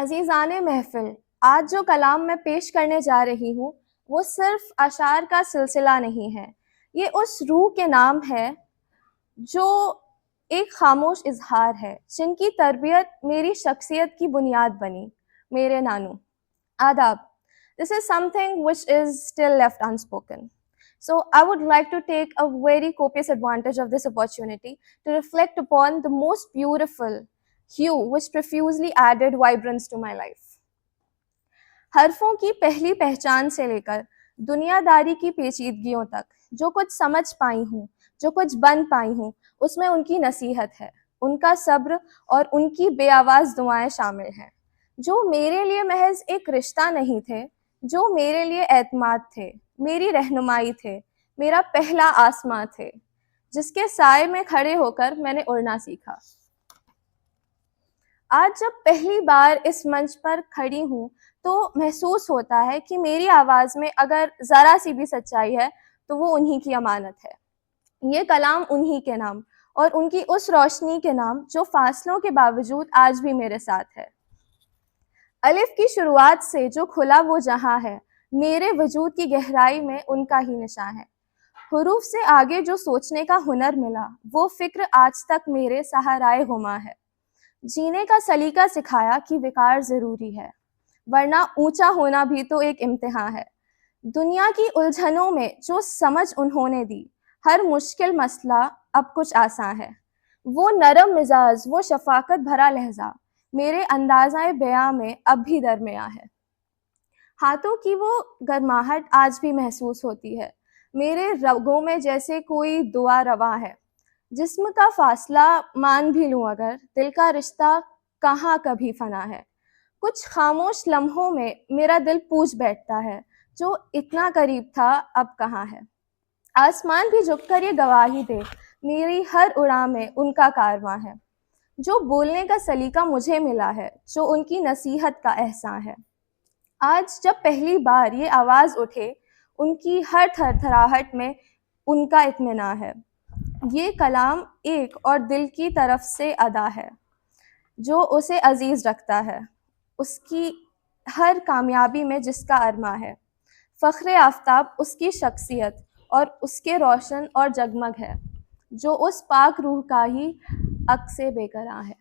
अजीज़ाने महफ़िल, आज जो कलाम मैं पेश करने जा रही हूँ, वो सिर्फ़ अशार का सिलसिला नहीं है। ये उस रूह के नाम है, जो एक ख़ामोश इज़हार है, जिनकी तरबियत मेरी शख्सियत की बुनियाद बनी। मेरे नानू, आदाब। This is something which is still left unspoken. So I would like to take a very copious advantage of this opportunity to reflect upon the most beautiful hue which profusely added vibrance to my life. हरफों की पहली पहचान से लेकर दुनियादारी की पेचीदगियों तक जो कुछ समझ पाई हूँ, जो कुछ बन पाई हूँ, उसमें उनकी नसीहत है, उनका सब्र और उनकी बेआवाज़ दुआएं शामिल हैं, जो मेरे लिए महज एक रिश्ता नहीं थे, जो मेरे लिए एतमाद थे, मेरी रहनुमाई थे, मेरा पहला आसमां थे, जिसके साए में खड़े होकर मैंने उड़ना सीखा। आज जब पहली बार इस मंच पर खड़ी हूँ, तो महसूस होता है कि मेरी आवाज़ में अगर ज़रा सी भी सच्चाई है, तो वो उन्हीं की अमानत है। ये कलाम उन्हीं के नाम और उनकी उस रोशनी के नाम जो फ़ासलों के बावजूद आज भी मेरे साथ है। अलिफ़ की शुरुआत से जो खुला वो जहाँ है, मेरे वजूद की गहराई में उनका ही निशान है। हुरूफ से आगे जो सोचने का हुनर मिला, वो फ़िक्र आज तक मेरे सहाराए हुमा है। जीने का सलीका सिखाया कि विकार ज़रूरी है, वरना ऊंचा होना भी तो एक इम्तिहान है। दुनिया की उलझनों में जो समझ उन्होंने दी, हर मुश्किल मसला अब कुछ आसान है। वो नरम मिजाज, वो शफाकत भरा लहजा मेरे अंदाज़ाए बयां में अब भी दरमियाँ है। हाथों की वो गर्माहट आज भी महसूस होती है, मेरे रगों में जैसे कोई दुआ रवा है। जिस्म का फासला मान भी लूं अगर, दिल का रिश्ता कहाँ कभी फना है। कुछ खामोश लम्हों में मेरा दिल पूछ बैठता है, जो इतना करीब था अब कहाँ है। आसमान भी झुककर ये गवाही दे, मेरी हर उड़ान में उनका कारवां है। जो बोलने का सलीका मुझे मिला है, जो उनकी नसीहत का एहसान है। आज जब पहली बार ये आवाज़ उठे, उनकी हर थरथराहट में उनका इत्मीनान है। ये कलाम एक और दिल की तरफ से अदा है, जो उसे अजीज़ रखता है, उसकी हर कामयाबी में जिसका अरमा है। फ़ख्र आफ्ताब उसकी शख्सियत और उसके रोशन और जगमग है, जो उस पाक रूह का ही अक्स बेकरां है।